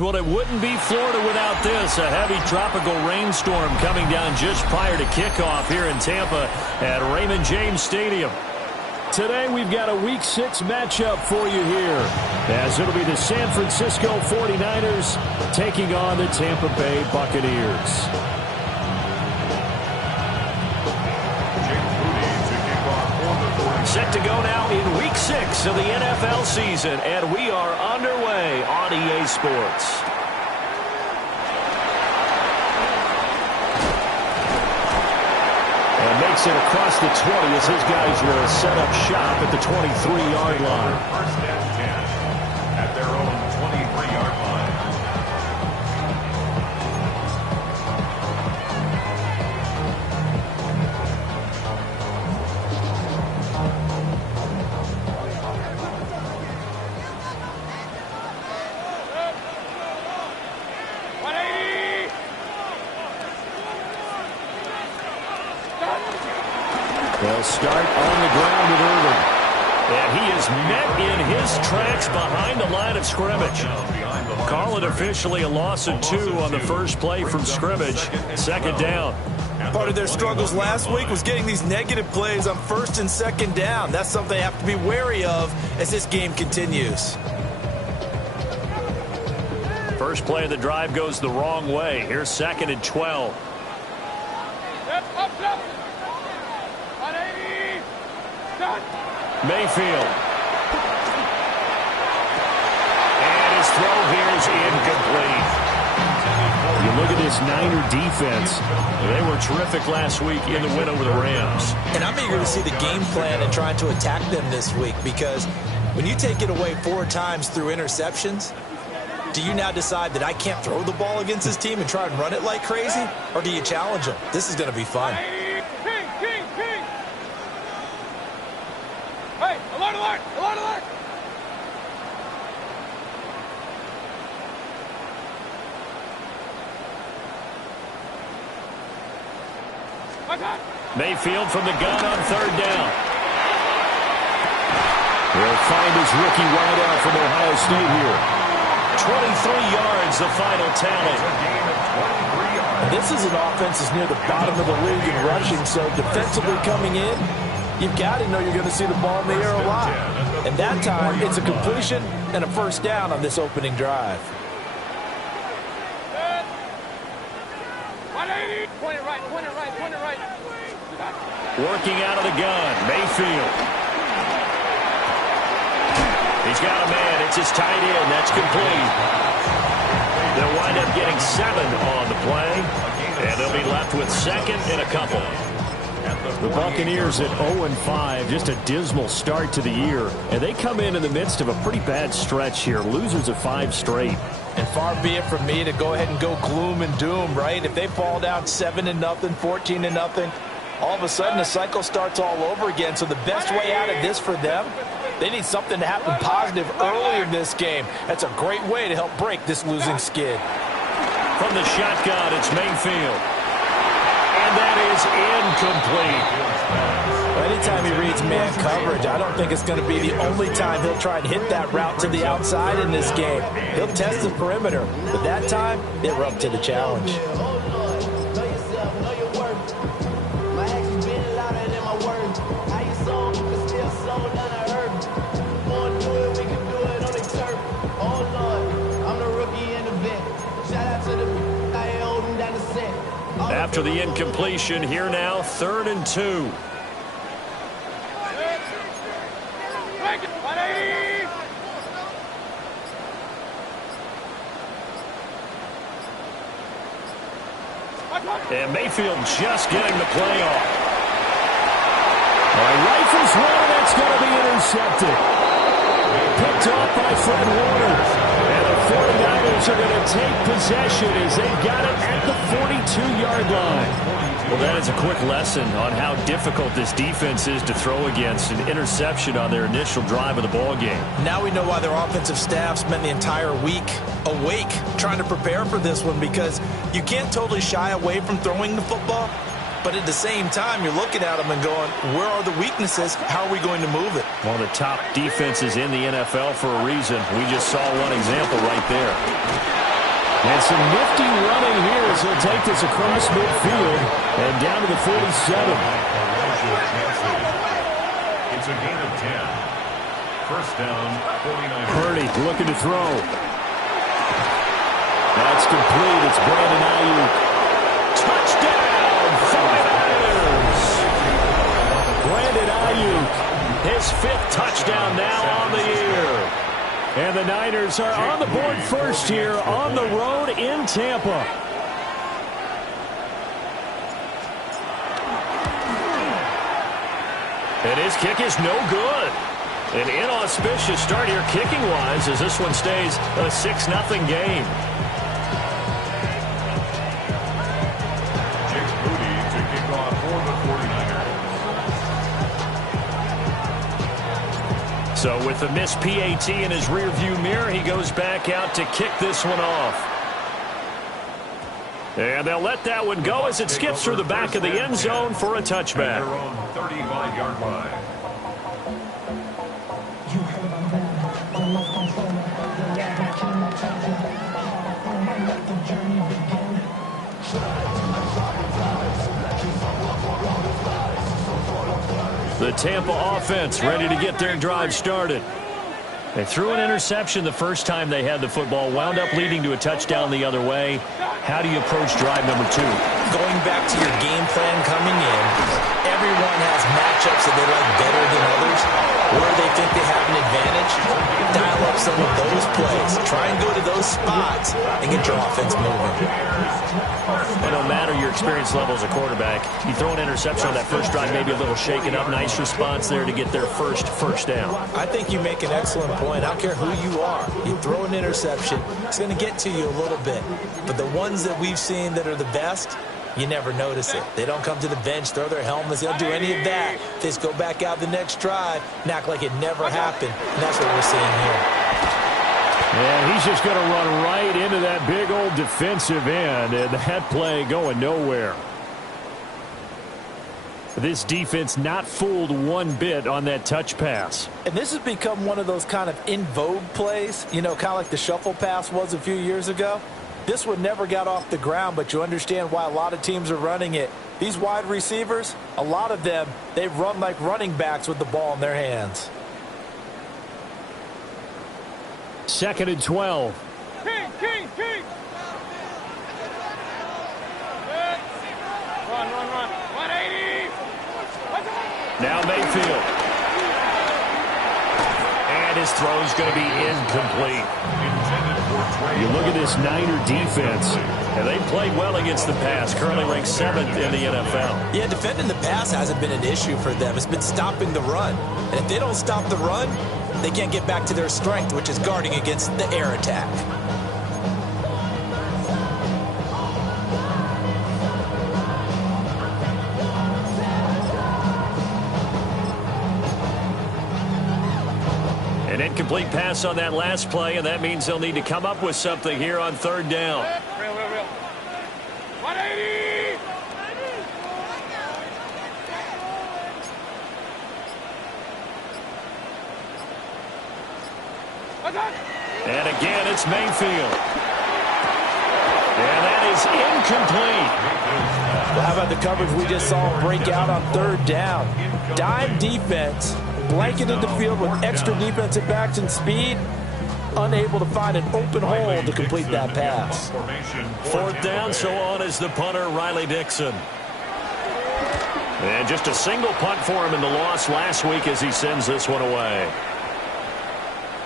Well, it wouldn't be Florida without this. A heavy tropical rainstorm coming down just prior to kickoff here in Tampa at Raymond James Stadium. Today we've got a Week 6 matchup for you here, as it'll be the San Francisco 49ers taking on the Tampa Bay Buccaneers. Set to go now in Week 6 of the NFL season, and we are underway on EA Sports. And makes it across the 20 as his guys will set up shop at the 23-yard line. First and 10 at their own 23-yard line. They'll start on the ground with Irving. And he is met in his tracks behind the line of scrimmage. Call it officially a loss of 2 on the first play from scrimmage. Second down. Part of their struggles last week was getting these negative plays on first and second down. That's something they have to be wary of as this game continues. First play of the drive goes the wrong way. Here's second and 12. Mayfield. And his throw here is incomplete. You look at this Niner defense. They were terrific last week in the win over the Rams. And I'm eager to see the game plan and trying to attack them this week, because when you take it away 4 times through interceptions, do you now decide that I can't throw the ball against this team and try and run it like crazy? Or do you challenge them? This is going to be fun. Hey, alert, alert, alert, alert! Mayfield from the gun on third down. He'll find his rookie wideout from Ohio State here. 23 yards, the final tally. This is an offense that's near the bottom of the league in rushing, so defensively coming in, you've got to know you're going to see the ball in the air a lot. And that time, it's a completion and a first down on this opening drive. 180. Point it right, point it right, point it right. Working out of the gun, Mayfield. He's got a man. It's his tight end. That's complete. They'll wind up getting 7 on the play, and they'll be left with second and a couple. The Buccaneers at 0-5, just a dismal start to the year. And they come in the midst of a pretty bad stretch here. Losers of 5 straight. And far be it from me to go ahead and go gloom and doom, right? If they fall down 7-0, 14-0, all of a sudden the cycle starts all over again. So the best way out of this for them, they need something to happen positive early in this game. That's a great way to help break this losing skid. From the shotgun, it's Mayfield. And that is incomplete. Anytime he reads man coverage, I don't think it's going to be the only time he'll try and hit that route to the outside in this game. He'll test the perimeter, but that time, they were up to the challenge. After the incompletion, here now, 3rd and 2. And Mayfield just getting the play off. Rifles one, and that's going to be intercepted. Picked off by Fred Warner. And the 49ers are going to take possession as they've got it at the 42-yard line. Well, that is a quick lesson on how difficult this defense is to throw against. An interception on their initial drive of the ball game. Now we know why their offensive staff spent the entire week awake trying to prepare for this one, because you can't totally shy away from throwing the football. But at the same time, you're looking at them and going, where are the weaknesses? How are we going to move it? One of the top defenses in the NFL for a reason. We just saw one example right there. And some nifty running here as he'll take this across midfield and down to the 47. It's a gain of 10. First down, 49. Purdy looking to throw. That's complete. It's Brandon Ayuk. Touchdown, 49ers! Brandon Ayuk, his 5th touchdown now on the year. And the Niners are on the board first here on the road in Tampa. And his kick is no good. An inauspicious start here kicking-wise as this one stays a 6-0 game. So with the missed PAT in his rearview mirror, he goes back out to kick this one off. And they'll let that one go as it skips through the back of the end zone for a touchback. 35-yard line. The Tampa offense ready to get their drive started. They threw an interception the first time they had the football, wound up leading to a touchdown the other way. How do you approach drive number 2? Going back to your game plan coming in, everyone has matchups that they like better than others. Where they think they have an advantage, dial up some of those plays. Try and go to those spots and get your offense moving. And no matter your experience level as a quarterback, you throw an interception on that first drive, maybe a little shaken up. Nice response there to get their first down. I think you make an excellent point. I don't care who you are. You throw an interception, it's going to get to you a little bit. But the ones that we've seen that are the best, you never notice it. They don't come to the bench, throw their helmets. They don't do any of that. They just go back out the next drive and act like it never happened. And that's what we're seeing here. And he's just going to run right into that big old defensive end. And that play going nowhere. This defense not fooled one bit on that touch pass. And this has become one of those kind of in vogue plays, you know, kind of like the shuffle pass was a few years ago. This one never got off the ground, but you understand why a lot of teams are running it. These wide receivers, a lot of them, they run like running backs with the ball in their hands. 2nd and 12. King. Run. 180. Now Mayfield. And his throw's going to be incomplete. You look at this Niner defense, and they played well against the pass, currently ranked 7th in the NFL. Yeah, defending the pass hasn't been an issue for them. It's been stopping the run. And if they don't stop the run, they can't get back to their strength, which is guarding against the air attack. An incomplete pass on that last play, and that means they'll need to come up with something here on 3rd down. Real. 180. And again, it's Mayfield. And that is incomplete. Well, how about the coverage we just saw break out on 3rd down? Dime defense, blanketed the field with extra defensive backs and speed, unable to find an open hole to complete that pass. 4th down, so on is the punter, Riley Dixon. And just a single punt for him in the loss last week as he sends this one away.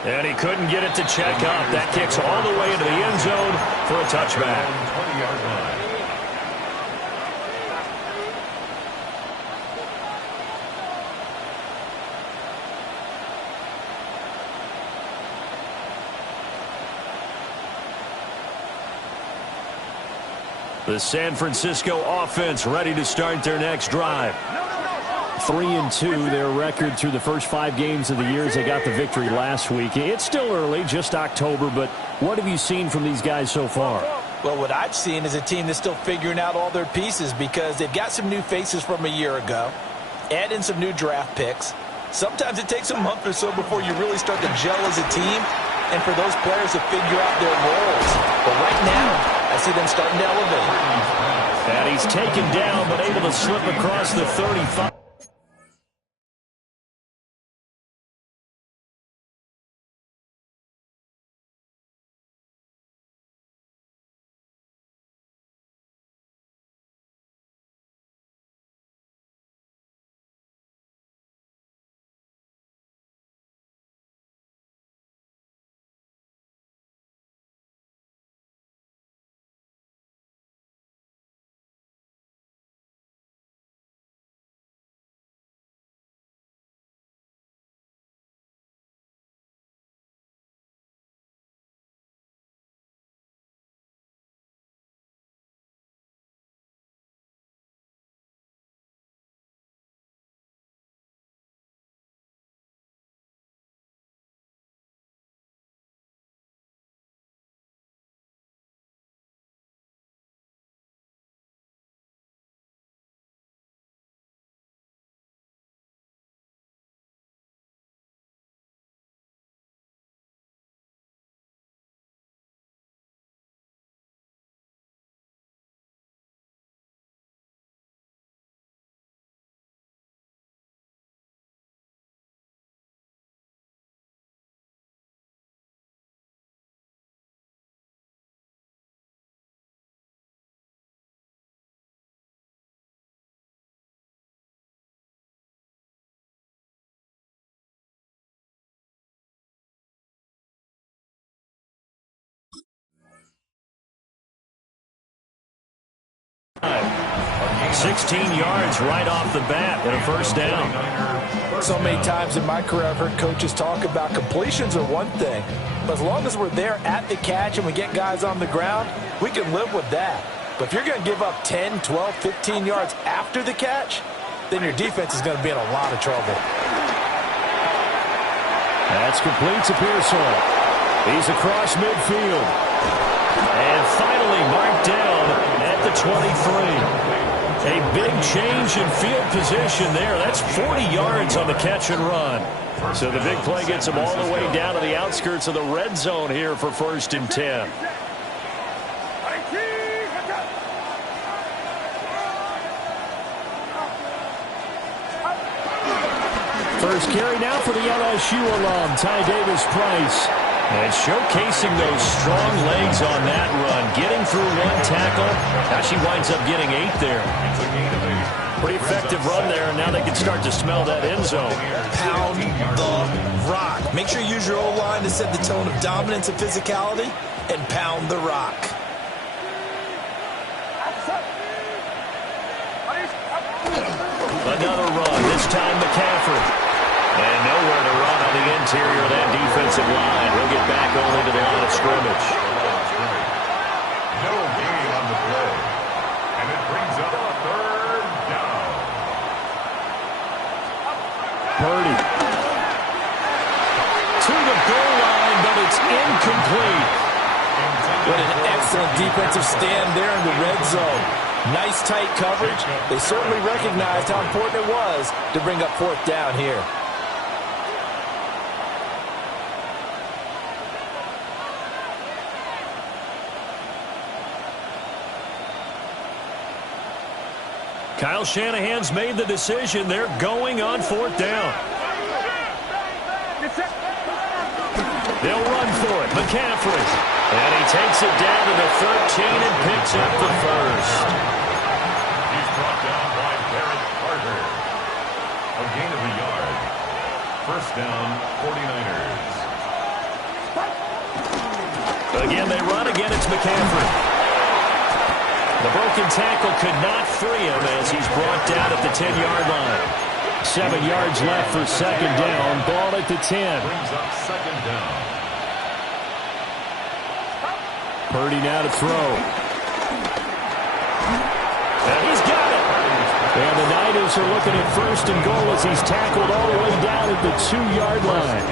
And he couldn't get it to check up. That kicks all the way into the end zone for a touchback. The San Francisco offense ready to start their next drive. 3-2, their record through the first 5 games of the year as they got the victory last week. It's still early, just October, but what have you seen from these guys so far? Well, what I've seen is a team that's still figuring out all their pieces because they've got some new faces from a year ago, add in some new draft picks. Sometimes it takes a month or so before you really start to gel as a team and for those players to figure out their roles. But right now, I see them starting to elevate. And he's taken down but able to slip across the 35. Five. 16 yards right off the bat and a first down. So many times in my career I've heard coaches talk about completions are one thing, but as long as we're there at the catch and we get guys on the ground, we can live with that. But if you're going to give up 10, 12, 15 yards after the catch, then your defense is going to be in a lot of trouble. That's complete to Pearsall. He's across midfield. And finally marked down at the 23. A big change in field position there. That's 40 yards on the catch and run. So the big play gets him all the way down to the outskirts of the red zone here for 1st and 10. First carry now for the LSU alum, Ty Davis-Price. And showcasing those strong legs on that run. Getting through one tackle. Now she winds up getting 8 there. Pretty effective run there, and now they can start to smell that end zone. Pound the rock. Make sure you use your O-line to set the tone of dominance and physicality, and pound the rock. Another run, this time McCaffrey. And nowhere to run on the interior of that defensive line. He'll get back only to the line of scrimmage. No gain on the play. And it brings up a 3rd down. Purdy. To the goal line, but it's incomplete. What an excellent defensive stand there in the red zone. Nice tight coverage. They certainly recognized how important it was to bring up 4th down here. Kyle Shanahan's made the decision. They're going on 4th down. They'll run for it. McCaffrey. And he takes it down to the 13 and picks up the first. He's brought down by Barrett Carter. A gain of a yard. 1st down, 49ers. Again, they run. Again, it's McCaffrey. The broken tackle could not free him as he's brought down at the 10-yard line. 7 yards left for 2nd down. Ball at the 10. Brings up 2nd down. Purdy now to throw. And he's got it. And the Niners are looking at first and goal as he's tackled all the way down at the 2-yard line.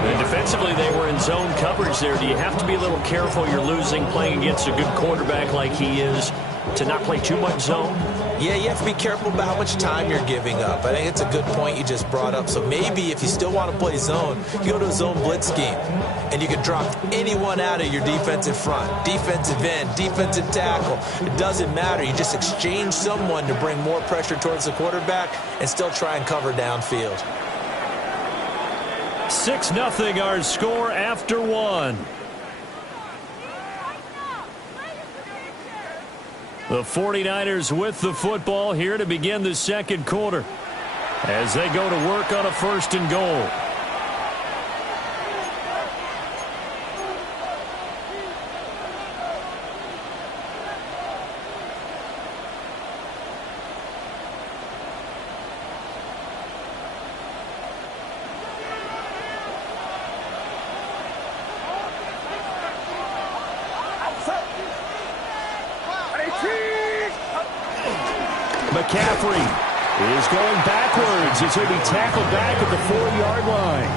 And defensively, they were in zone coverage there. Do you have to be a little careful? You're losing playing against a good quarterback like he is to not play too much zone? Yeah, you have to be careful about how much time you're giving up. I think it's a good point you just brought up. So maybe if you still want to play zone, you go to a zone blitz scheme, and you can drop anyone out of your defensive front, defensive end, defensive tackle. It doesn't matter. You just exchange someone to bring more pressure towards the quarterback and still try and cover downfield. 6-0 our score after one. The 49ers with the football here to begin the second quarter as they go to work on a first and goal. McCaffrey is going backwards as he'll be tackled back at the 4-yard line.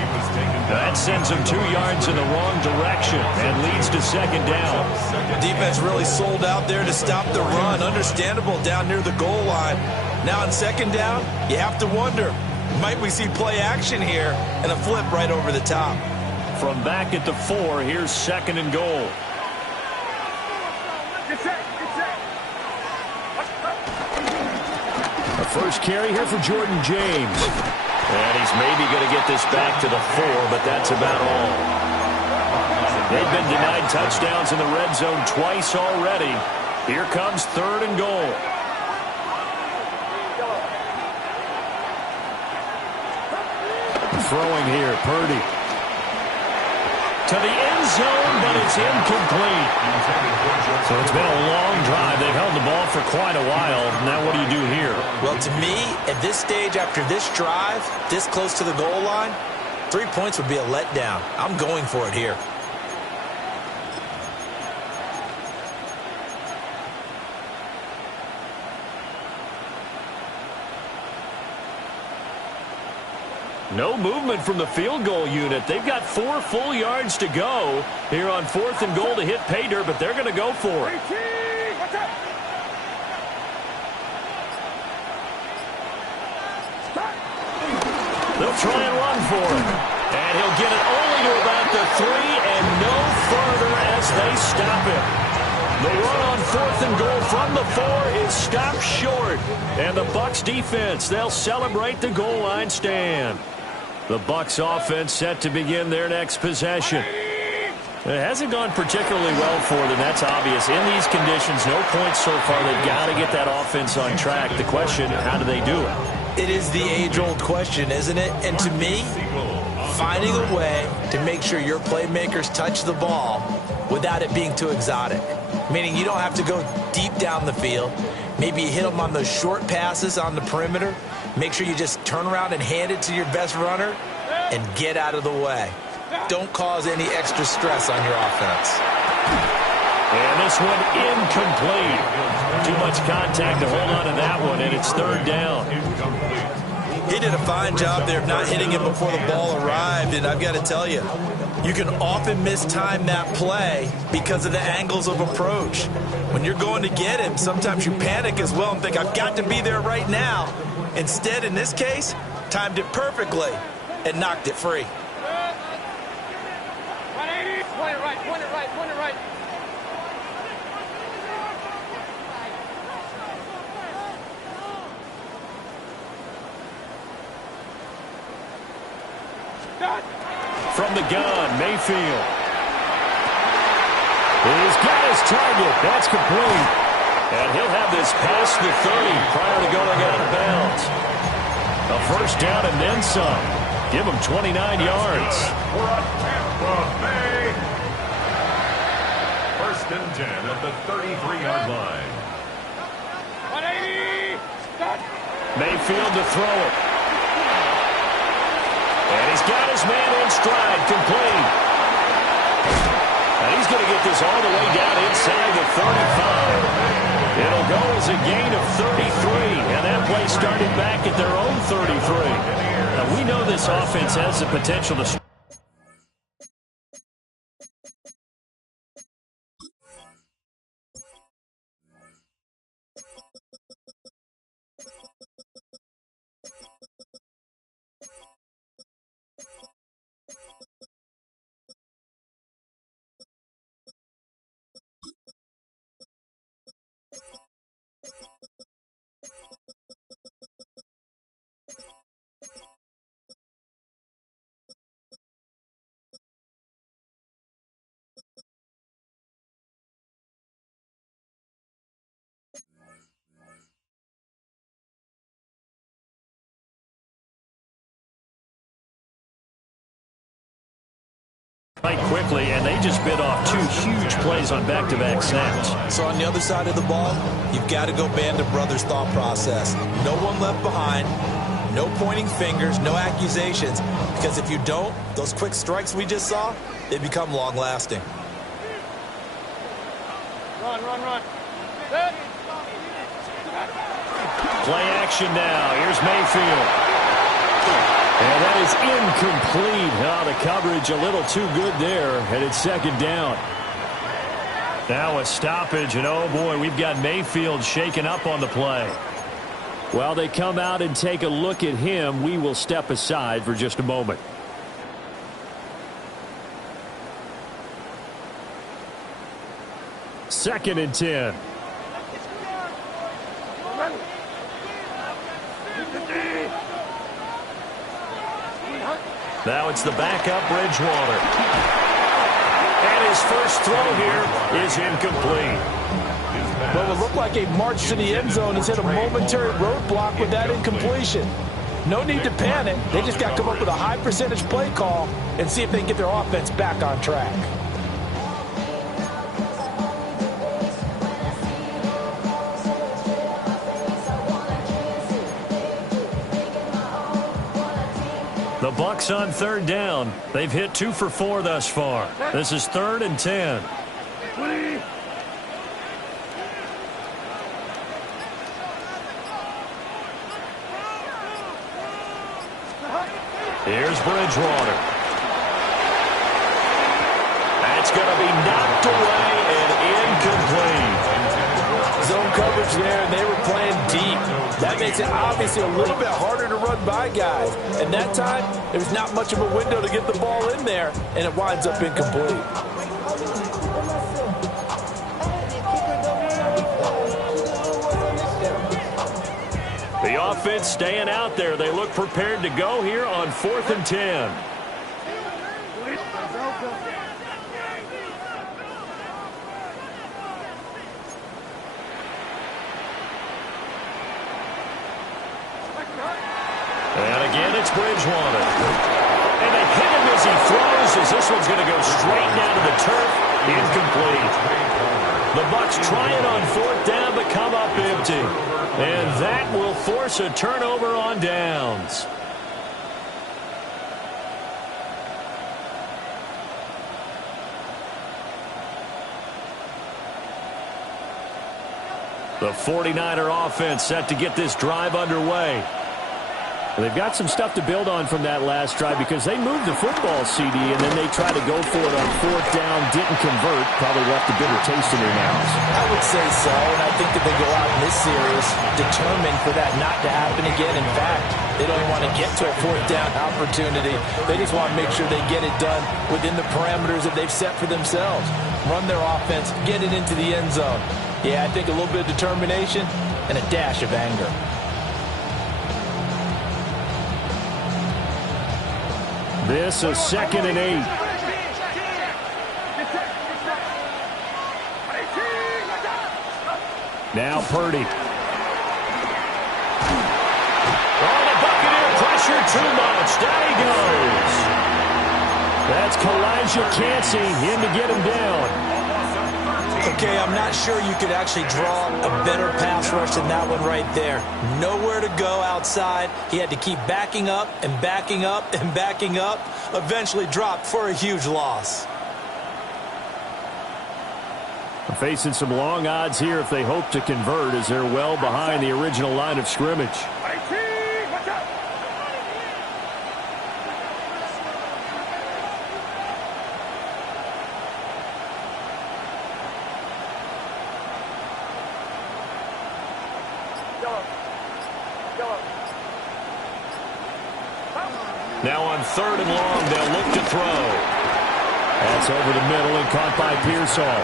That sends him 2 yards in the wrong direction and leads to second down. Defense really sold out there to stop the run. Understandable down near the goal line. Now on second down, you have to wonder, might we see play action here and a flip right over the top? From back at the 4, here's second and goal. First carry here for Jordan James. And he's maybe going to get this back to the 4, but that's about all. They've been denied touchdowns in the red zone twice already. Here comes third and goal. Throwing here, Purdy. To the end zone, but it's incomplete. So it's been a long drive. They've held the ball for quite a while. Now what do you do here? Well, to me, at this stage, after this drive, this close to the goal line, 3 points would be a letdown. I'm going for it here. No movement from the field goal unit. They've got 4 full yards to go here on fourth and goal to hit pay dirt, but they're going to go for it. They'll try and run for it. And he'll get it only to about the 3 and no further as they stop it. The run on fourth and goal from the 4 is stopped short. And the Bucs defense, they'll celebrate the goal line stand. The Bucs offense set to begin their next possession. It hasn't gone particularly well for them, that's obvious. In these conditions, no points so far. They've got to get that offense on track. The question, how do they do it? It is the age-old question, isn't it? And to me, finding a way to make sure your playmakers touch the ball without it being too exotic. Meaning you don't have to go deep down the field. Maybe you hit them on those short passes on the perimeter. Make sure you just turn around and hand it to your best runner and get out of the way. Don't cause any extra stress on your offense. And this one incomplete. Too much contact to hold on to that one, and it's third down. He did a fine job there of not hitting him before the ball arrived, and I've got to tell you, you can often mistime that play because of the angles of approach. When you're going to get him, sometimes you panic as well and think, I've got to be there right now. Instead, in this case, timed it perfectly and knocked it free. 180, point it right, point it right, point it right. From the gun, Mayfield. He's got his target. That's complete. And he'll have this past the 30 prior to going out of bounds. A first down and then some. Give him 29 yards. First and 10 at the 33-yard line. 180, start. Mayfield to throw it. And he's got his man in stride, complete. And he's going to get this all the way down inside the 35. It'll go is a gain of 33, and that play started back at their own 33. Now, we know this offense has the potential to... Right quickly, and they just bit off two huge plays on back-to-back snaps. So on the other side of the ball, you've got to go Band of Brothers thought process. No one left behind, no pointing fingers, no accusations, because if you don't, those quick strikes we just saw, they become long-lasting. Run. Set. Play action now. Here's Mayfield. And that is incomplete. Oh, the coverage a little too good there, and it's second down. Now a stoppage, and oh boy, we've got Mayfield shaken up on the play. Well, they come out and take a look at him. We will step aside for just a moment. Second and 10. Now it's the backup, Bridgewater. And his first throw here is incomplete. Well, it looked like a march to the end zone has hit a momentary roadblock with that incompletion. No need to panic. They just got to come up with a high percentage play call and see if they can get their offense back on track. The Bucs on third down. They've hit 2 for 4 thus far. This is 3rd and 10. Here's Bridgewater. That's going to be knocked away and incomplete. Zone coverage there, and they were playing deep. That makes it obviously a little bit harder to run by guys. And that time, there's not much of a window to get the ball in there, and it winds up incomplete. The offense staying out there. They look prepared to go here on 4th and 10. And again, it's Bridgewater. And they hit him as he throws, as this one's going to go straight down to the turf. Incomplete. The Bucs trying on 4th down, but come up empty. And that will force a turnover on downs. The 49er offense set to get this drive underway. They've got some stuff to build on from that last drive because they moved the football, CD, and then they tried to go for it on 4th down, didn't convert, probably left a bitter taste in their mouths. I would say so, and I think that they go out in this series determined for that not to happen again. In fact, they don't even want to get to a 4th down opportunity. They just want to make sure they get it done within the parameters that they've set for themselves. Run their offense, get it into the end zone. Yeah, I think a little bit of determination and a dash of anger. This is 2nd and 8. Now Purdy. Oh, the Buccaneer pressure too much. Down he goes. That's Kalijah Cansey in to get him down. Okay, I'm not sure you could actually draw a better pass rush than that one right there. Nowhere to go outside. He had to keep backing up and backing up and backing up. Eventually dropped for a huge loss. Facing some long odds here if they hope to convert, as they're well behind the original line of scrimmage. Now on 3rd and long, they'll look to throw. That's over the middle and caught by Pearsall.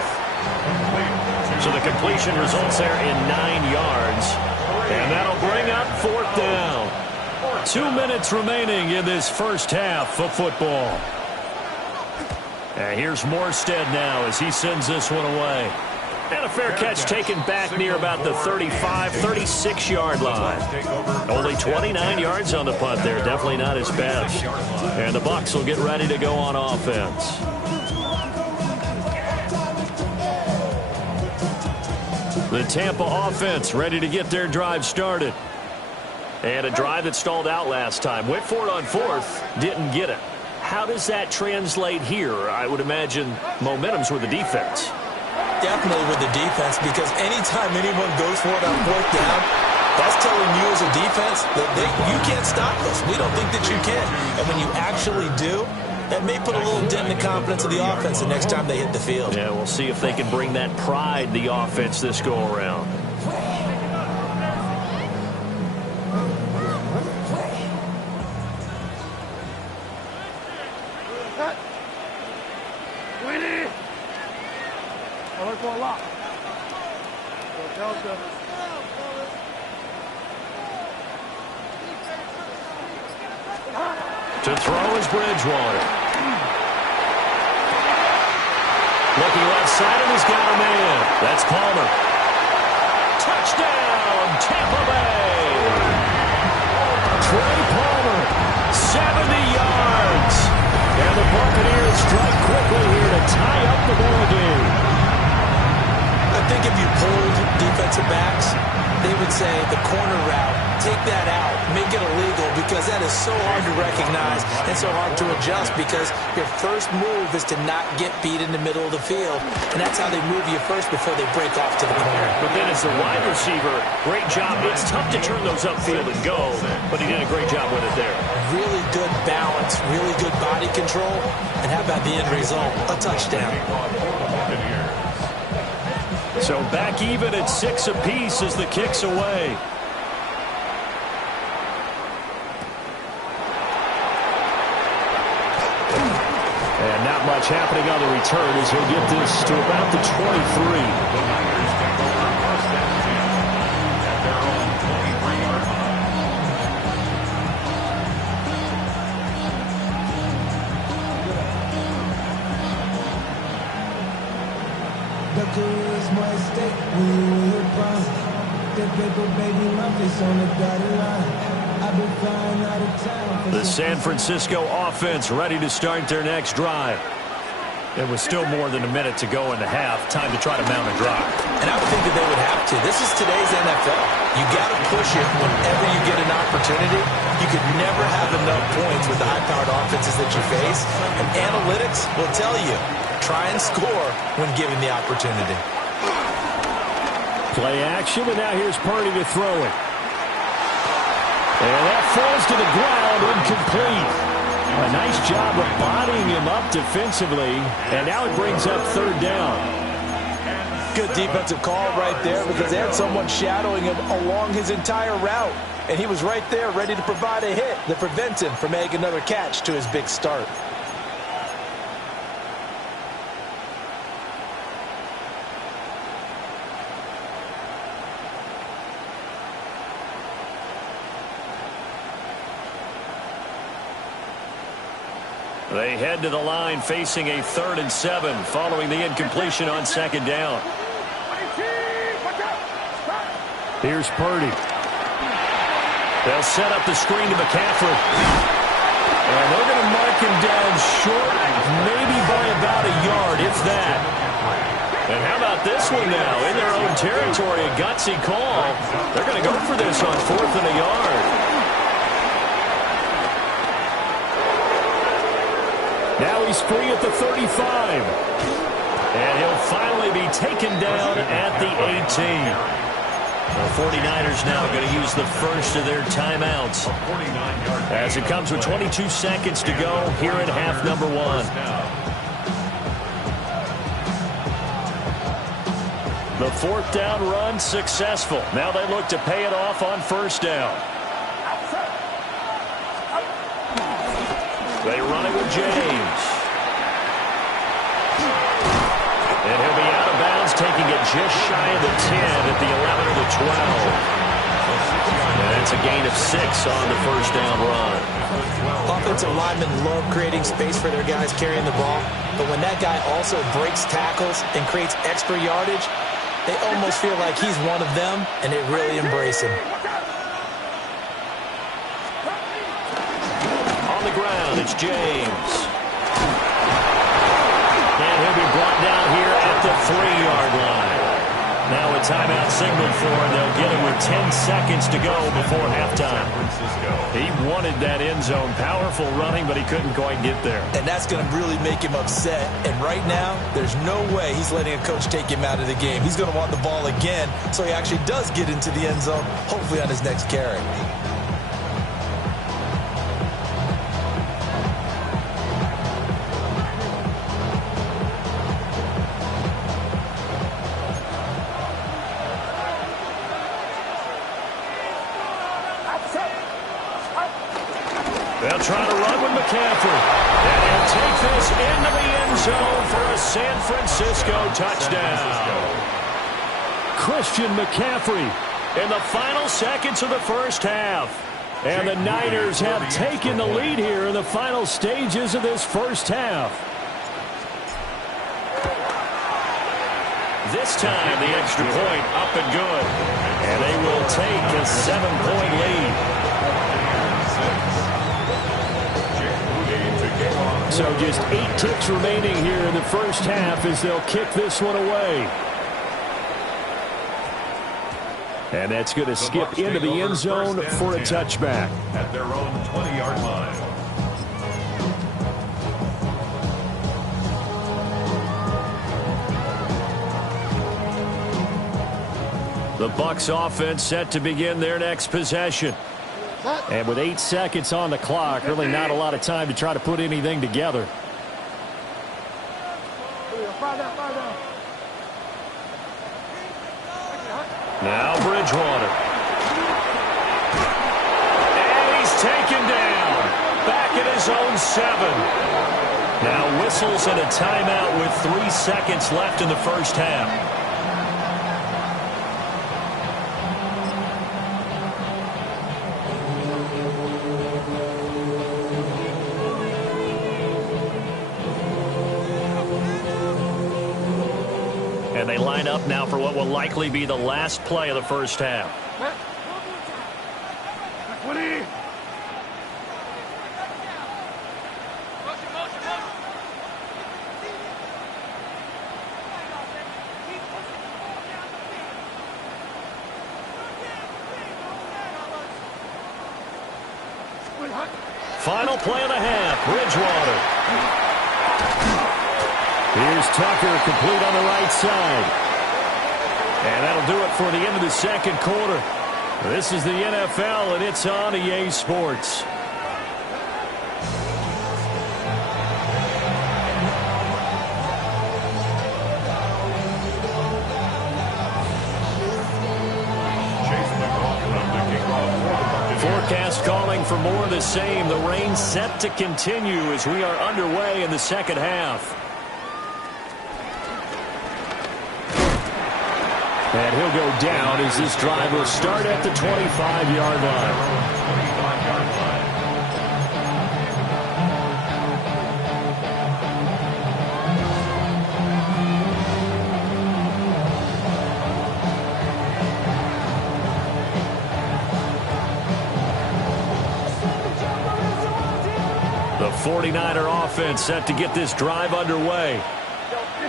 So the completion results there in 9 yards. And that'll bring up 4th down. 2 minutes remaining in this first half of football. And here's Morstead now as he sends this one away. And a fair catch taken back near about the 35, 36-yard line. Only 29 yards on the punt there. Definitely not his best. And the Bucs will get ready to go on offense. The Tampa offense ready to get their drive started. And a drive that stalled out last time. Went for it on 4th, didn't get it. How does that translate here? I would imagine momentum's with the defense. Definitely with the defense, because anytime anyone goes for it on 4th down, that's telling you as a defense that you can't stop us. We don't think that you can. And when you actually do, that may put a little dent in the confidence of the offense the next time they hit the field. Yeah, we'll see if they can bring that pride, the offense, this go-around. To throw is Bridgewater. Looking left side, and he's got a man. That's Palmer. Touchdown, Tampa Bay. Trey Palmer, 70 yards. And the Buccaneers strike quickly here to tie up the ball game. I think if you pulled defensive backs, they would say the corner route, take that out, make it illegal, because that is so hard to recognize and so hard to adjust, because your first move is to not get beat in the middle of the field, and that's how they move you first before they break off to the corner. But then as the wide receiver, great job. It's tough to turn those upfield and go, but he did a great job with it there. Really good balance, really good body control, and how about the end result? A touchdown. So back even at 6 apiece as the kick's away. And not much happening on the return as he'll get this to about the 23. The San Francisco offense ready to start their next drive. There was still more than a minute to go in the half. Time to try to mount a drive. And I would think that they would have to. This is today's NFL. You got to push it whenever you get an opportunity. You could never have enough points with the high-powered offenses that you face. And analytics will tell you, try and score when given the opportunity. Play action, and now here's Purdy to throw it. And that falls to the ground, incomplete. A nice job of bodying him up defensively, and now it brings up 3rd down. Good defensive call right there, because they had someone shadowing him along his entire route, and he was right there ready to provide a hit that prevents him from making another catch to his big start. They head to the line facing a 3rd and 7 following the incompletion on 2nd down. Here's Purdy. They'll set up the screen to McCaffrey. And they're going to mark him down short, maybe by about a yard, if that. And how about this one now? In their own territory, a gutsy call. They're going to go for this on 4th and a yard. Now he's free at the 35. And he'll finally be taken down at the 18. The 49ers now going to use the first of their timeouts as it comes with 22 seconds to go here in half number one. The fourth down run successful. Now they look to pay it off on first down. They run it with James. And he'll be out of bounds, taking it just shy of the 10 at the 11 or the 12. And that's a gain of 6 on the first down run. Offensive linemen love creating space for their guys carrying the ball. But when that guy also breaks tackles and creates extra yardage, they almost feel like he's one of them, and they really embrace him. On the ground, it's James. And he'll be brought down here at the 3-yard line. Now a timeout signaled for, and they'll get it with 10 seconds to go before halftime. He wanted that end zone. Powerful running, but he couldn't quite get there. And that's going to really make him upset. And right now, there's no way he's letting a coach take him out of the game. He's going to want the ball again, so he actually does get into the end zone, hopefully on his next carry. They'll try to run with McCaffrey. And he'll take this into the end zone for a San Francisco touchdown. Christian McCaffrey In the final seconds of the first half. And the Niners have taken the lead here in the final stages of this first half. This time, the extra point up and good. And they will take a 7-point lead. So just 8 ticks remaining here in the first half as they'll kick this one away. And that's going to skip into the end zone for a touchback. At their own 20-yard line. The Bucs offense set to begin their next possession. And with 8 seconds on the clock, really not a lot of time to try to put anything together. Now Bridgewater. And he's taken down. Back at his own 7. Now whistles and a timeout with 3 seconds left in the first half. And they line up now for what will likely be the last play of the first half. Final play of the half, Bridgewater. Here's Tucker, complete on the right side. And that'll do it for the end of the second quarter. This is the NFL, and it's on EA Sports. Forecast calling for more of the same. The rain set to continue as we are underway in the second half. And he'll go down as this drive will start at the 25-yard line. The 49er offense set to get this drive underway.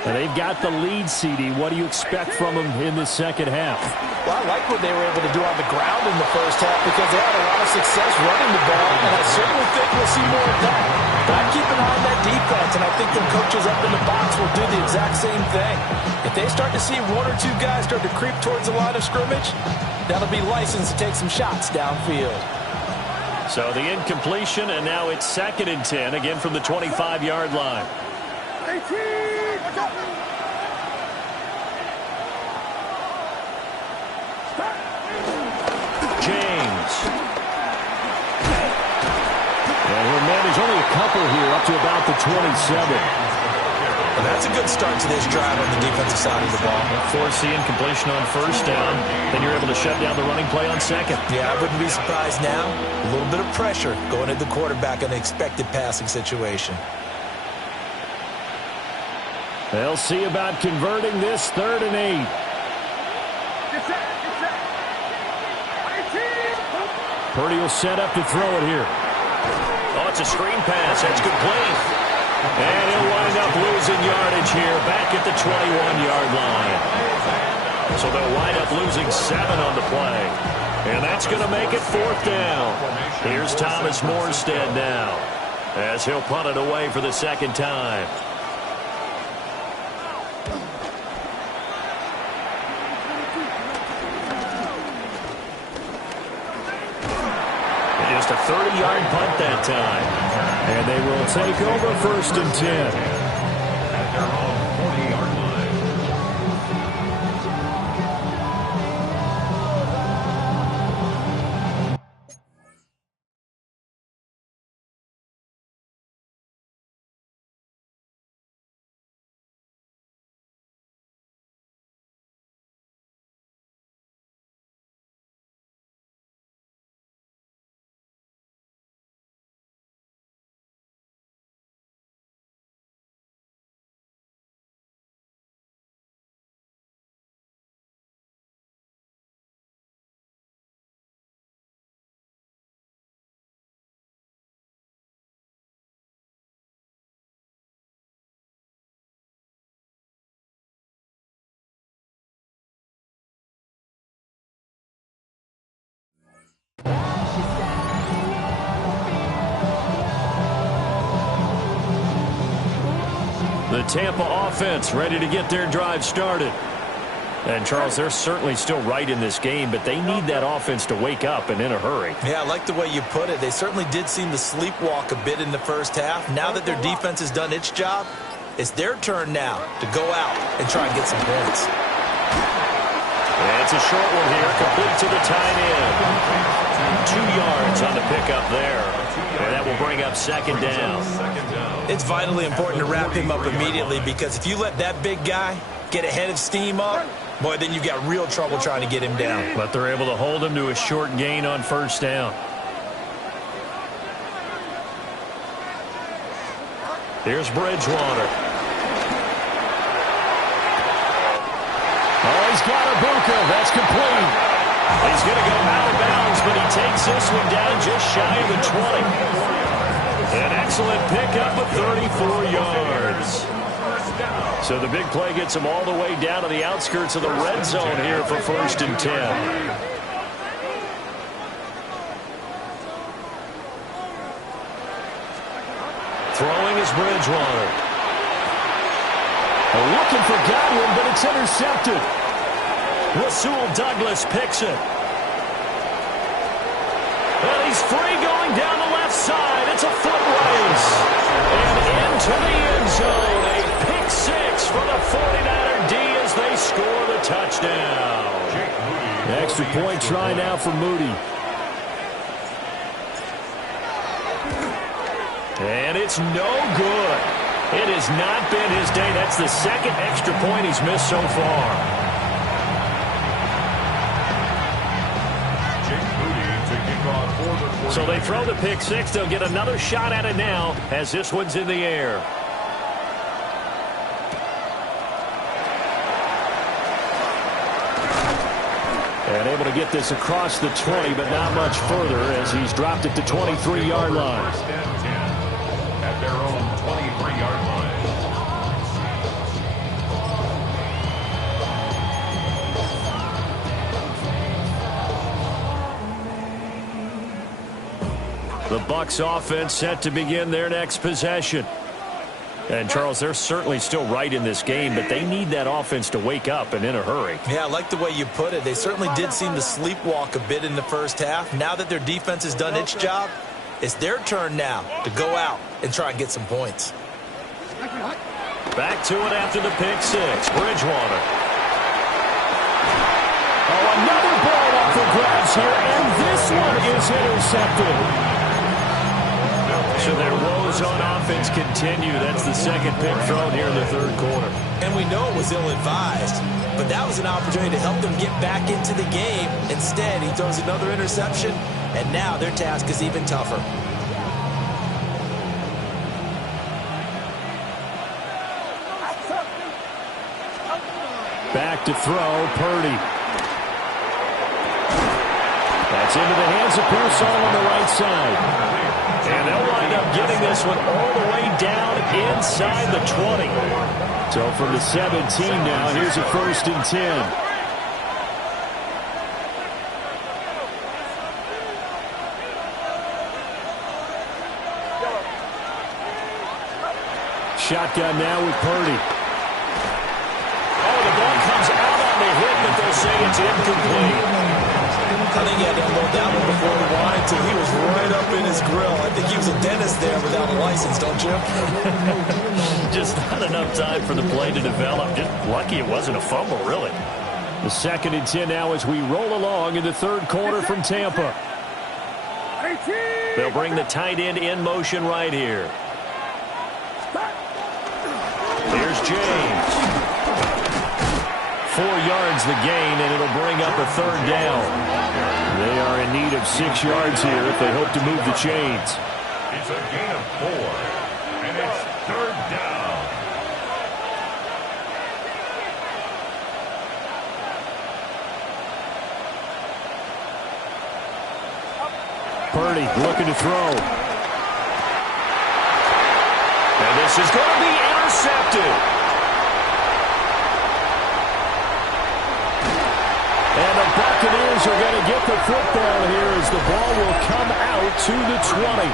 And they've got the lead, CD. What do you expect from them in the second half? Well, I like what they were able to do on the ground in the first half because they had a lot of success running the ball, and I certainly think we'll see more of that. Got to keep an eye on that defense, and I think the coaches up in the box will do the exact same thing. If they start to see one or two guys start to creep towards the line of scrimmage, that'll be licensed to take some shots downfield. So the incompletion, and now it's 2nd and 10, again from the 25-yard line. 18! James. And he'll manage only a couple here up to about the 27. Well, that's a good start to this drive on the defensive side of the ball. Force the incompletion on 1st down. Then you're able to shut down the running play on 2nd. Yeah, I wouldn't be surprised now. A little bit of pressure going at the quarterback in an expected passing situation. They'll see about converting this 3rd and 8. Purdy will set up to throw it here. Oh, it's a screen pass. That's complete. And he'll wind up losing yardage here back at the 21-yard line. So they'll wind up losing 7 on the play. And that's going to make it 4th down. Here's Thomas Morstead now as he'll punt it away for the 2nd time. Just a 30-yard punt that time. And they will take over 1st and 10. At their own 40-yard line. The Tampa offense ready to get their drive started. And, Charles, they're certainly still right in this game, but they need that offense to wake up and in a hurry. Yeah, I like the way you put it. They certainly did seem to sleepwalk a bit in the first half. Now that their defense has done its job, it's their turn now to go out and try and get some points. And it's a short one here, complete to the tight end. 2 yards on the pickup there. And that will bring up 2nd down. It's vitally important to wrap him up immediately because if you let that big guy get ahead of steam up, boy, then you've got real trouble trying to get him down. But they're able to hold him to a short gain on 1st down. Here's Bridgewater. Oh, he's got Ibuka. That's complete. He's going to go out of bounds, but he takes this one down just shy of the 20. An excellent pickup of 34 yards. So the big play gets him all the way down to the outskirts of the red zone here for 1st and 10. Throwing is Bridgewater. Looking for Godwin, but it's intercepted. Rasul Douglas picks it. And he's free going down the left side. It's a foot race. And into the end zone. A pick 6 for the 49er D as they score the touchdown. Extra point try now for Moody. And it's no good. It has not been his day. That's the 2nd extra point he's missed so far. So they throw the pick 6. They'll get another shot at it now as this one's in the air. And able to get this across the 20, but not much further as he's dropped it to 23-yard line. 1st and 10 at their own 23-yard line. The Bucs offense set to begin their next possession. And, Charles, they're certainly still right in this game, but they need that offense to wake up and in a hurry. Yeah, I like the way you put it. They certainly did seem to sleepwalk a bit in the first half. Now that their defense has done its job, it's their turn now to go out and try and get some points. Back to it after the pick six. Bridgewater. Oh, another ball up for grabs here, and this one is intercepted. So their woes on offense continue. That's the second pick thrown here in the third quarter. And we know it was ill-advised, but that was an opportunity to help them get back into the game. Instead, he throws another interception, and now their task is even tougher. Back to throw, Purdy. That's into the hands of Pearsall on the right side. And they'll wind up getting this one all the way down inside the 20. So from the 17 now, here's a 1st and 10. Shotgun now with Purdy. Oh, the ball comes out on the hit, but they'll say it's incomplete. I think he had to unload that one before he wanted to. He was right up in his grill. I think he was a dentist there without a license, don't you? Just not enough time for the play to develop. Just lucky it wasn't a fumble, really. The 2nd and 10 now as we roll along in the third quarter from Tampa. They'll bring the tight end in motion right here. Here's James. 4 yards the gain, and it'll bring up a 3rd down. They are in need of 6 yards here if they hope to move the chains. It's a gain of 4, and it's 3rd down. Purdy looking to throw. And this is going to be intercepted. And the Buccaneers are going to get the football here as the ball will come out to the 20.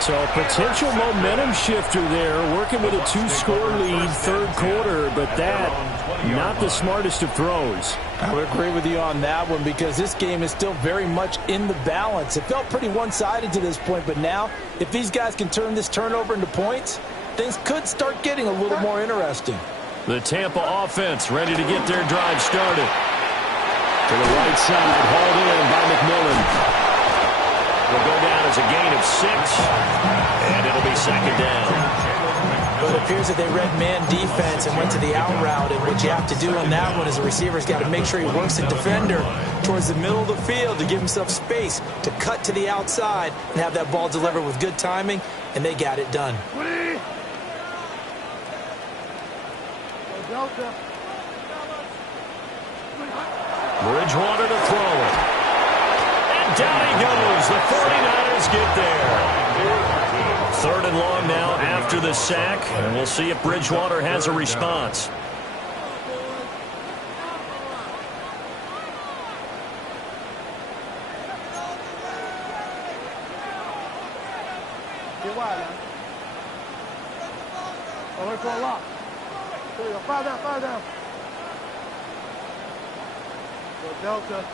So potential momentum shifter there, working with a 2-score lead, third quarter, but that not the smartest of throws. I would agree with you on that one because this game is still very much in the balance. It felt pretty one-sided to this point, but now if these guys can turn this turnover into points, things could start getting a little more interesting. The Tampa offense ready to get their drive started. To the right side, hauled in by McMillan. Will go down as a gain of 6, and it'll be 2nd down. Well, it appears that they read man defense and went to the out route, and what you have to do on that one is the receiver's got to make sure he works the defender towards the middle of the field to give himself space to cut to the outside and have that ball delivered with good timing, and they got it done. Bridgewater to throw it. And down he goes. The 49ers get there. 3rd and long now after the sack. And we'll see if Bridgewater has a response. Delta.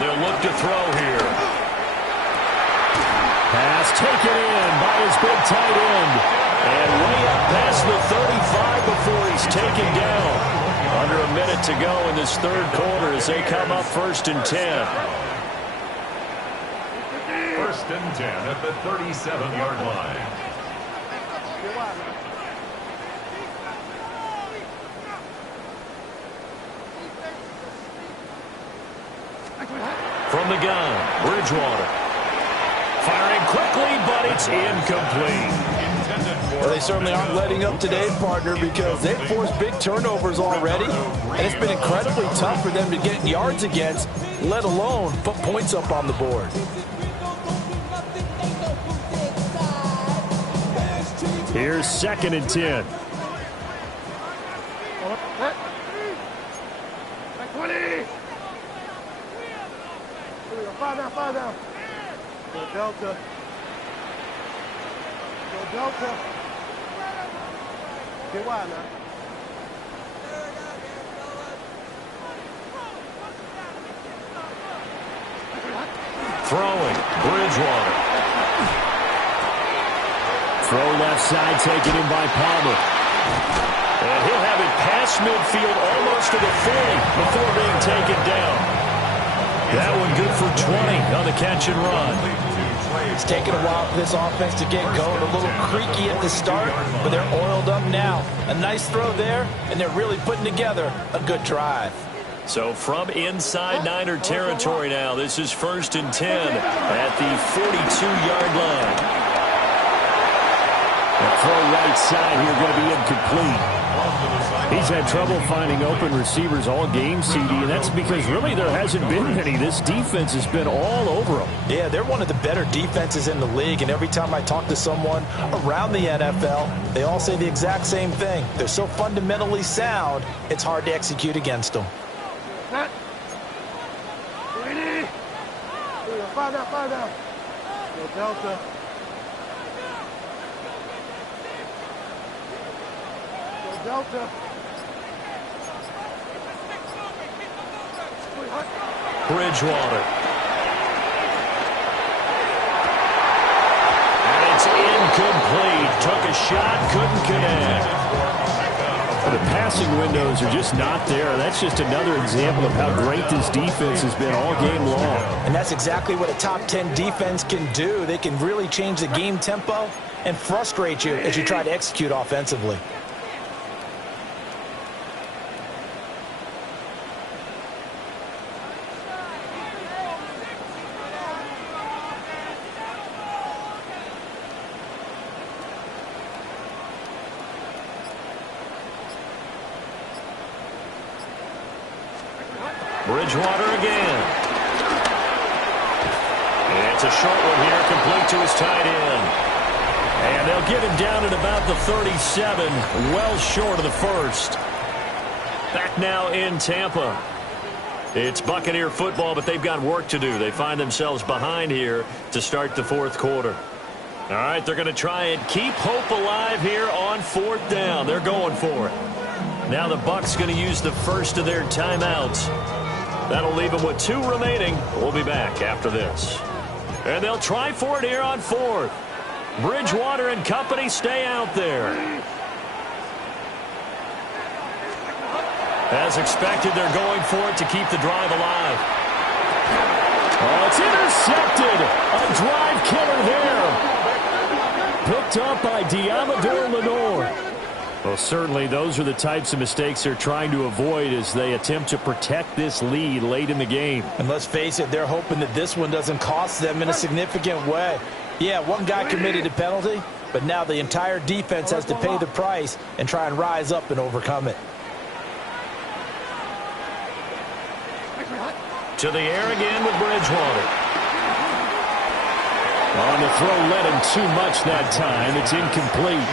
They'll look to throw here. Pass taken in by his big tight end. And way up past the 35 before he's taken down. Under a minute to go in this third quarter as they come up 1st and 10. 1st and 10 at the 37-yard line. From the gun, Bridgewater. Firing quickly, but it's incomplete. Well, they certainly aren't letting up today, partner, because they've forced big turnovers already, and it's been incredibly tough for them to get yards against, let alone put points up on the board. Here's 2nd and 10. Five down. Go Delta. Go Delta. Get wide now. Throwing, Bridgewater. Throw left side taken in by Palmer. And he'll have it past midfield almost to the 40 before being taken down. That one good for 20 on the catch and run. It's taken a while for this offense to get going. A little creaky at the start, but they're oiled up now. A nice throw there, and they're really putting together a good drive. So from inside Niner territory now, this is 1st and 10 at the 42-yard line. That throw right side here going to be incomplete. He's had trouble finding open receivers all game, CD, and that's because really there hasn't been any. This defense has been all over them. Yeah, they're one of the better defenses in the league, and every time I talk to someone around the NFL, they all say the exact same thing. They're so fundamentally sound, it's hard to execute against them. Five down. Go Delta. Go Delta. Bridgewater. And it's incomplete. Took a shot, couldn't connect. The passing windows are just not there. That's just another example of how great this defense has been all game long. And that's exactly what a top 10 defense can do. They can really change the game tempo and frustrate you as you try to execute offensively. Bridgewater again. And it's a short one here, complete to his tight end. And they'll get him down at about the 37, well short of the first. Back now in Tampa. It's Buccaneer football, but they've got work to do. They find themselves behind here to start the 4th quarter. All right, they're going to try and keep hope alive here on 4th down. They're going for it. Now the Bucs going to use the first of their timeouts. That'll leave them with 2 remaining. We'll be back after this. And they'll try for it here on 4th. Bridgewater and company stay out there. As expected, they're going for it to keep the drive alive. Oh, it's intercepted. A drive killer there. Picked up by Diamador Lenore. Well, certainly those are the types of mistakes they're trying to avoid as they attempt to protect this lead late in the game. And let's face it, they're hoping that this one doesn't cost them in a significant way. Yeah, one guy committed a penalty, but now the entire defense has to pay the price and try and rise up and overcome it. To the air again with Bridgewater. On the throw led him too much that time. It's incomplete.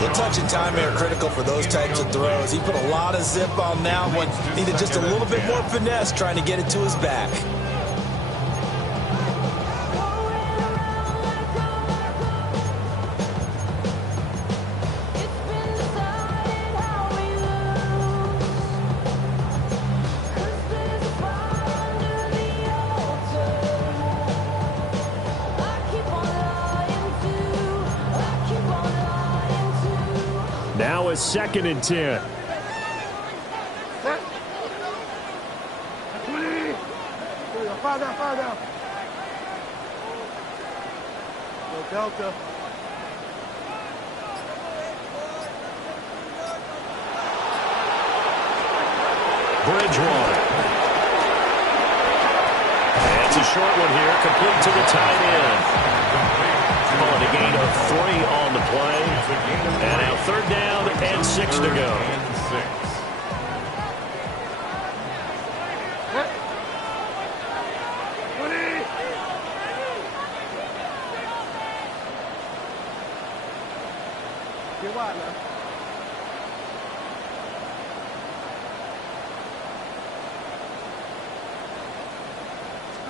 The touch and timing are critical for those types of throws. He put a lot of zip on that one. Needed just a little bit more finesse trying to get it to his back. Now a 2nd and 10. 20. Five down. Go Delta. Bridgewater. It's a short one here, complete to the tight end. Calling a gain of 3 on the play. And now 3rd down and 6 to go. Get wide now.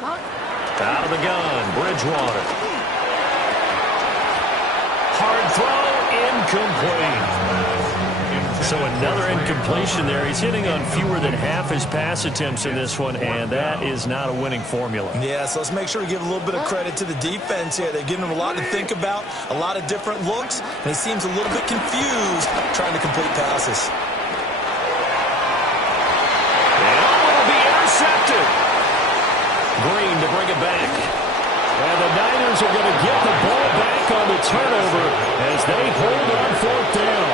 Hot. Out of the gun, Bridgewater. Hard throw, incomplete. So another incompletion there. He's hitting on fewer than half his pass attempts in this one, and that is not a winning formula. Yeah, so let's make sure we give a little bit of credit to the defense here. They're giving him a lot to think about, a lot of different looks, and he seems a little bit confused trying to complete passes. Green to bring it back. And the Niners are going to get the ball back on the turnover as they hold on 4th down.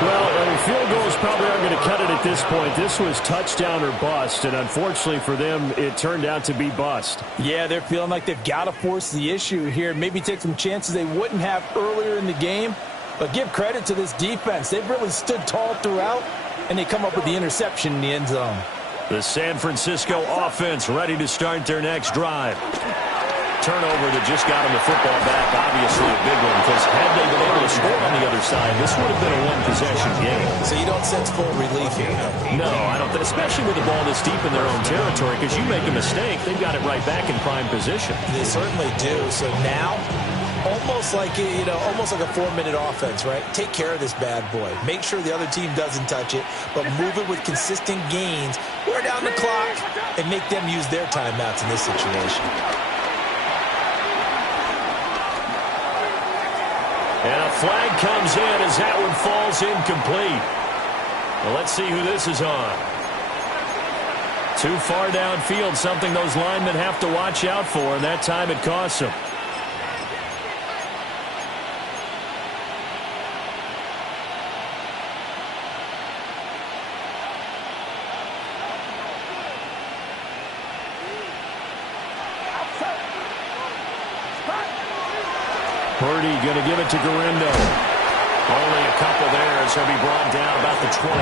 Well, field goals probably aren't going to cut it at this point. This was touchdown or bust, and unfortunately for them, it turned out to be bust. Yeah, they're feeling like they've got to force the issue here, maybe take some chances they wouldn't have earlier in the game. But give credit to this defense. They've really stood tall throughout, and they come up with the interception in the end zone. The San Francisco offense ready to start their next drive. Turnover that just got them the football back, obviously a big one, because had they been able to score on the other side, this would have been a one-possession game. So you don't sense full relief here? No, I don't, especially with the ball this deep in their own territory, because you make a mistake, they've got it right back in prime position. They certainly do. So now, almost like a 4-minute offense, right? Take care of this bad boy. Make sure the other team doesn't touch it, but move it with consistent gains. Wear down the clock and make them use their timeouts in this situation. And a flag comes in as that one falls incomplete. Well, let's see who this is on. Too far downfield, something those linemen have to watch out for, and that time it costs them. Purdy going to give it to Garindo. Only a couple there as he'll be brought down about the 28. He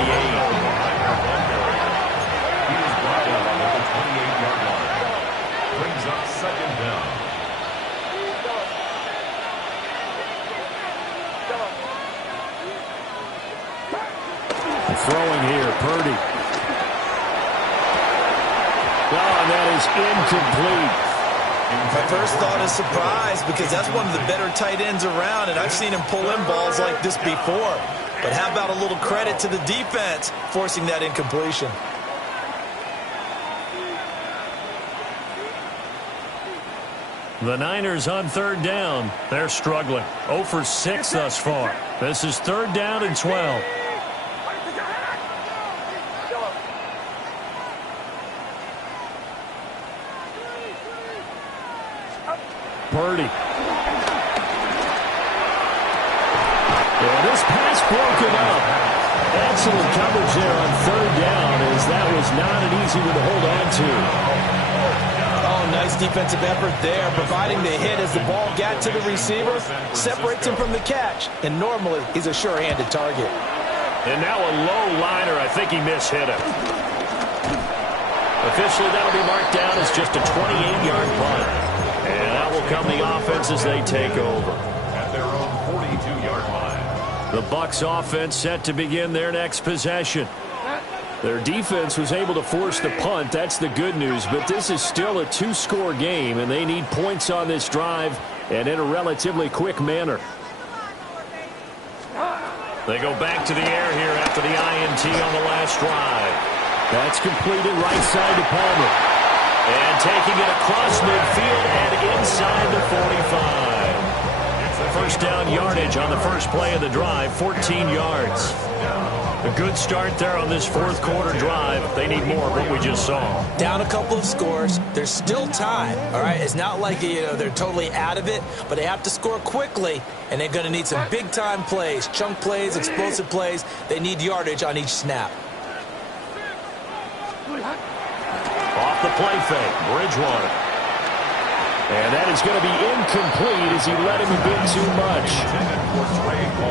is brought down at the 28-yard line. Brings up 2nd down. Throwing here, Purdy. Oh, and that is incomplete. My first thought is surprise because that's one of the better tight ends around, and I've seen him pull in balls like this before. But how about a little credit to the defense forcing that incompletion? The Niners on 3rd down. They're struggling. 0 for 6 thus far. This is 3rd down and 12. Purdy. And this pass broken up. Excellent coverage there on 3rd down as that was not an easy one to hold on to. Oh, nice defensive effort there, providing the hit as the ball got to the receiver, separates him from the catch, and normally he's a sure-handed target. And now a low liner. I think he mishit him. Officially, that'll be marked down as just a 28-yard punt. And that will come the offense as they take over. At their own 42-yard line. The Bucs offense set to begin their next possession. Their defense was able to force the punt. That's the good news. But this is still a 2-score game, and they need points on this drive and in a relatively quick manner. They go back to the air here after the INT on the last drive. That's completed right side to Palmer. And taking it across midfield and inside the 45. First down yardage on the first play of the drive, 14 yards. A good start there on this 4th quarter drive. They need more of what we just saw. Down a couple of scores. There's still time, all right? It's not like they're totally out of it, but they have to score quickly, and they're going to need some big-time plays, chunk plays, explosive plays. They need yardage on each snap. Off the play fake, Bridgewater. And that is going to be incomplete as he let him a bit too much.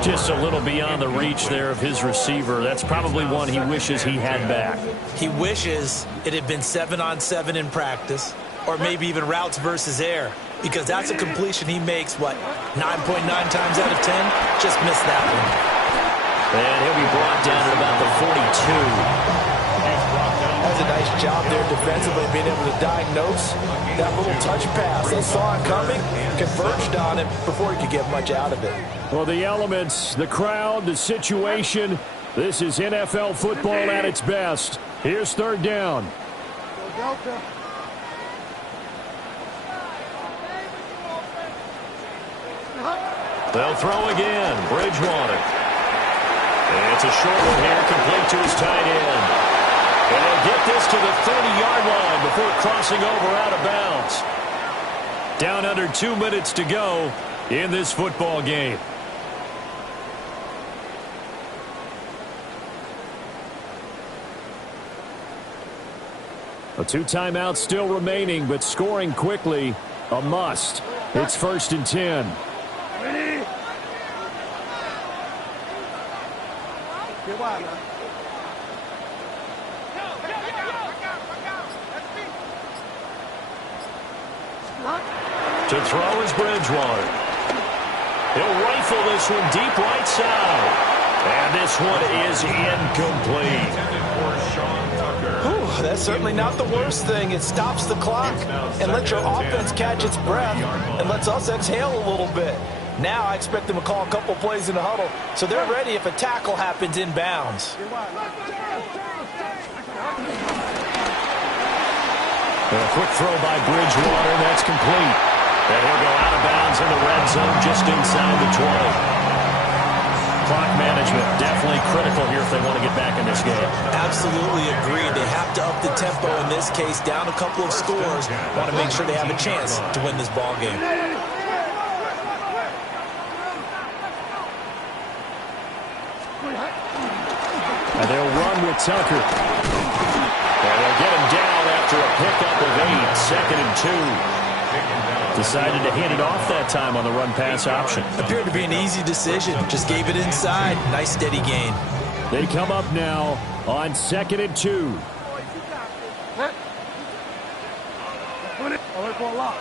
Just a little beyond the reach there of his receiver. That's probably one he wishes he had back. He wishes it had been 7-on-7 in practice, or maybe even routes versus air, because that's a completion he makes, 9.9 times out of 10? Just missed that one. And he'll be brought down at about the 42. That was a nice nice job there defensively, being able to diagnose that little touch pass. They saw it coming, converged on it before he could get much out of it. Well, the elements, the crowd, the situation, this is NFL football at its best. Here's third down. Delta. They'll throw again. Bridgewater. It's a short one here, complete to his tight end. And they'll get this to the 30-yard line before crossing over out of bounds. Down under 2 minutes to go in this football game. A 2 timeouts still remaining, but scoring quickly, a must. It's 1st and 10. Ready? Get wide now. To throw is Bridgewater. He'll rifle this one deep right side. And this one is incomplete. Whew, that's certainly not the worst thing. It stops the clock and lets your offense catch its breath and lets us exhale a little bit. Now I expect them to call a couple plays in the huddle so they're ready if a tackle happens inbounds. A quick throw by Bridgewater. That's complete. And he'll go out of bounds in the red zone just inside the 20. Clock management definitely critical here if they want to get back in this game. Absolutely agreed. They have to up the tempo in this case, down a couple of scores. Want to make sure they have a chance to win this ball game. And they'll run with Tucker. And they'll get him down after a pickup of 8, 2nd and 2. Decided to hand it off that time on the run-pass option. Appeared to be an easy decision. Just gave it inside. Nice steady gain. They come up now on 2nd and 2. Put it. I'll wait for a lock.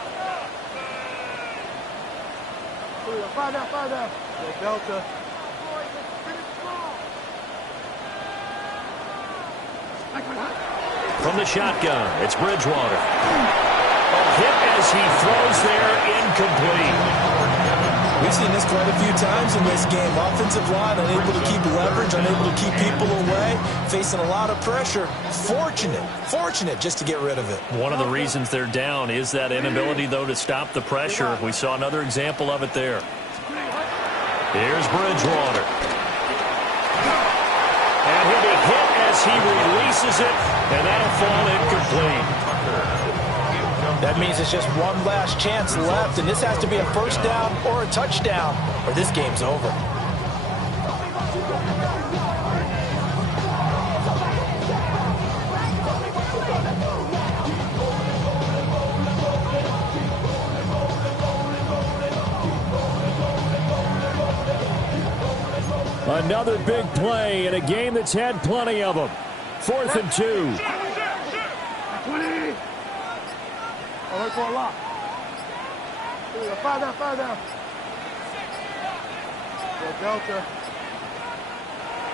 Fire down, fire down. Go Delta. From the shotgun, it's Bridgewater. A hit as he throws there, incomplete. We've seen this quite a few times in this game. Offensive line unable to keep leverage, unable to keep people away, facing a lot of pressure. Fortunate just to get rid of it. One of the reasons they're down is that inability, though, to stop the pressure. We saw another example of it there. Here's Bridgewater. And he'll be hit as he releases it, and that'll fall incomplete. That means it's just one last chance left, and this has to be a first down or a touchdown, or this game's over. Another big play in a game that's had plenty of them. 4th and 2. 20. I'll wait for a lock. Fire down, fire down. Go Delta.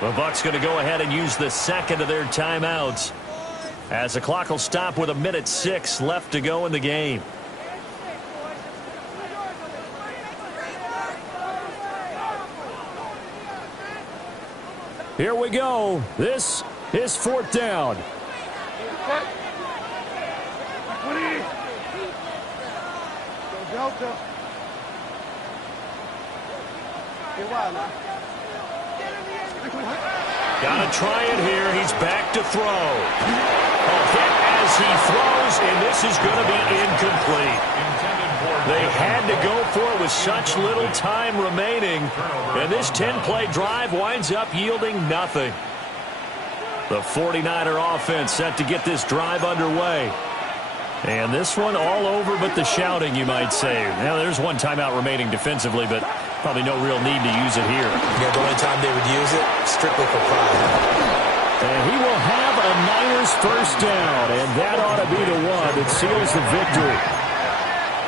The Bucs going to go ahead and use the second of their timeouts as the clock will stop with 1:06 left to go in the game. Here we go. This is 4th down. 20. Go Delta. Get wide now. Got to try it here. He's back to throw. A hit as he throws, and this is going to be incomplete. They had to go for it with such little time remaining, and this 10-play drive winds up yielding nothing. The 49er offense set to get this drive underway. And this one all over but the shouting, you might say. Now, there's one timeout remaining defensively, but probably no real need to use it here. Yeah, the only time they would use it, strictly for pride. And he will have a Niners first down, and that ought to be the one that seals the victory.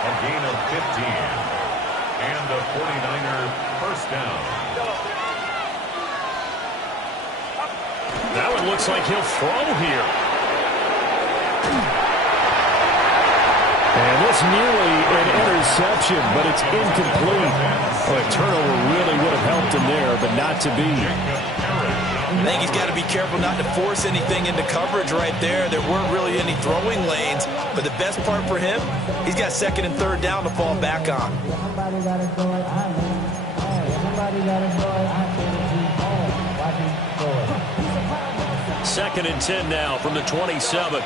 A gain of 15. And a 49er first down. That one looks like he'll throw here. nearly an interception, but it's incomplete. Well, a turnover really would have helped him there, but not to be. I think he's got to be careful not to force anything into coverage right there. There weren't really any throwing lanes, but the best part for him, he's got second and third down to fall back on. Second and 10 now from the 27.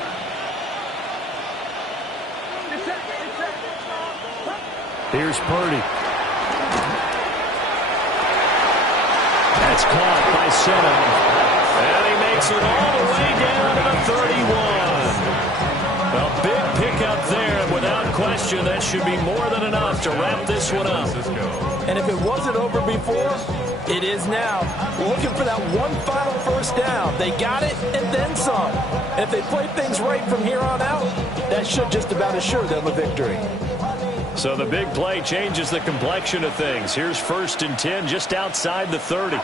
Here's Purdy. That's caught by Senna. And he makes it all the way down to the 31. A big pickup there, and without question, that should be more than enough to wrap this one up. And if it wasn't over before, it is now. Looking for that one final first down. They got it and then some. And if they play things right from here on out, that should just about assure them a victory. So the big play changes the complexion of things. Here's first and 10 just outside the 30.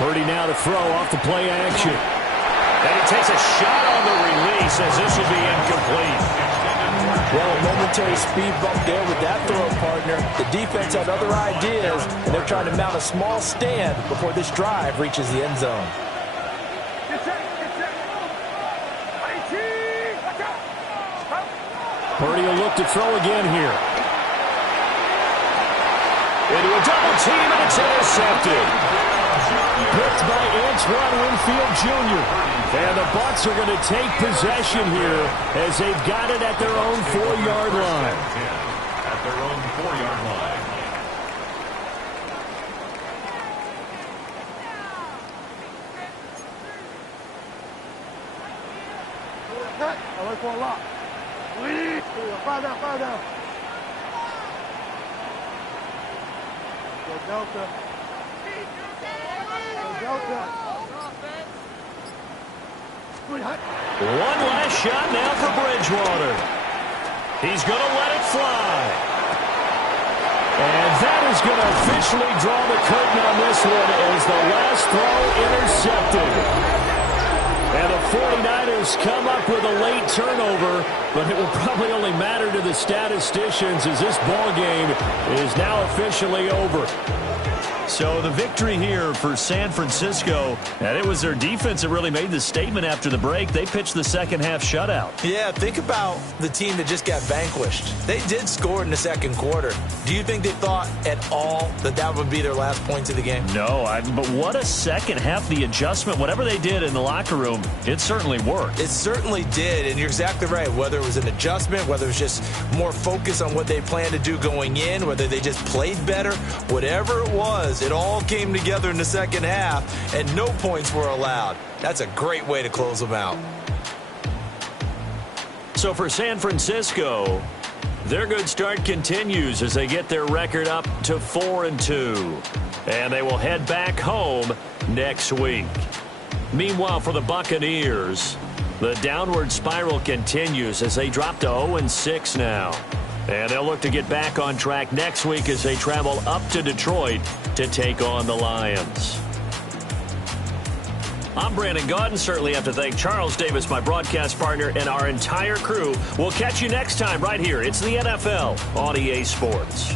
Purdy now to throw off the play action. And he takes a shot on the release as this will be incomplete. Well, a momentary speed bump there with that throw, partner. The defense had other ideas, and they're trying to mount a small stand before this drive reaches the end zone. Purdy will look to throw again here. Into a double team, and it's intercepted. Picked by S.1 Winfield Jr. And the Bucs are going to take possession here as they've got it at their own 4-yard line. At their own 4-yard line. I like for a lot. Fire down, fire down. Go Delta. Go Delta. One last shot now for Bridgewater. He's going to let it fly. And that is going to officially draw the curtain on this one as the last throw intercepted. And the 49ers come up with a late turnover, but it will probably only matter to the statisticians as this ball game is now officially over. So the victory here for San Francisco, and it was their defense that really made the statement after the break. They pitched the second half shutout. Yeah, think about the team that just got vanquished. They did score in the second quarter. Do you think they thought at all that that would be their last points of the game? No, but what a second half. The adjustment, whatever they did in the locker room, it certainly worked. It certainly did, and you're exactly right. Whether it was an adjustment, whether it was just more focus on what they planned to do going in, whether they just played better, whatever it was, it all came together in the second half, and no points were allowed. That's a great way to close them out. So for San Francisco, their good start continues as they get their record up to 4-2. And they will head back home next week. Meanwhile, for the Buccaneers, the downward spiral continues as they drop to 0-6 now. And they'll look to get back on track next week as they travel up to Detroit to take on the Lions. I'm Brandon Gaudin. Certainly have to thank Charles Davis, my broadcast partner, and our entire crew. We'll catch you next time right here. It's the NFL on EA Sports.